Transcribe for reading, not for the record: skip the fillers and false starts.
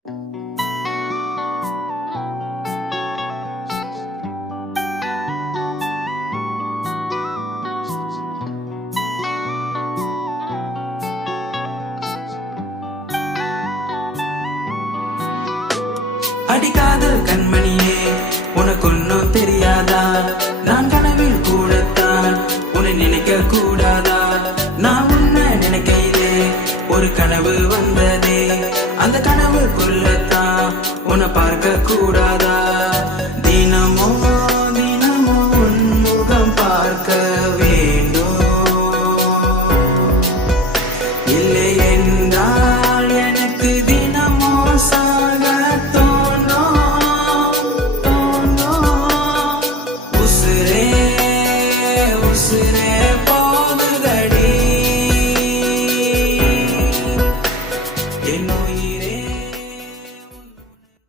அடிக்காதல் கண்மணியே, உனக்கு ஒன்னும் தெரியாதா? நான் கனவில் கூடத்தான் உன்னை நினைக்க கூடாதா? நான் உன்னை நினைக்கையிலே ஒரு கனவு வந்ததே, அந்த கனவுக்குள்ளத்தான் உன்னை பார்க்க கூடாதா? தினமும்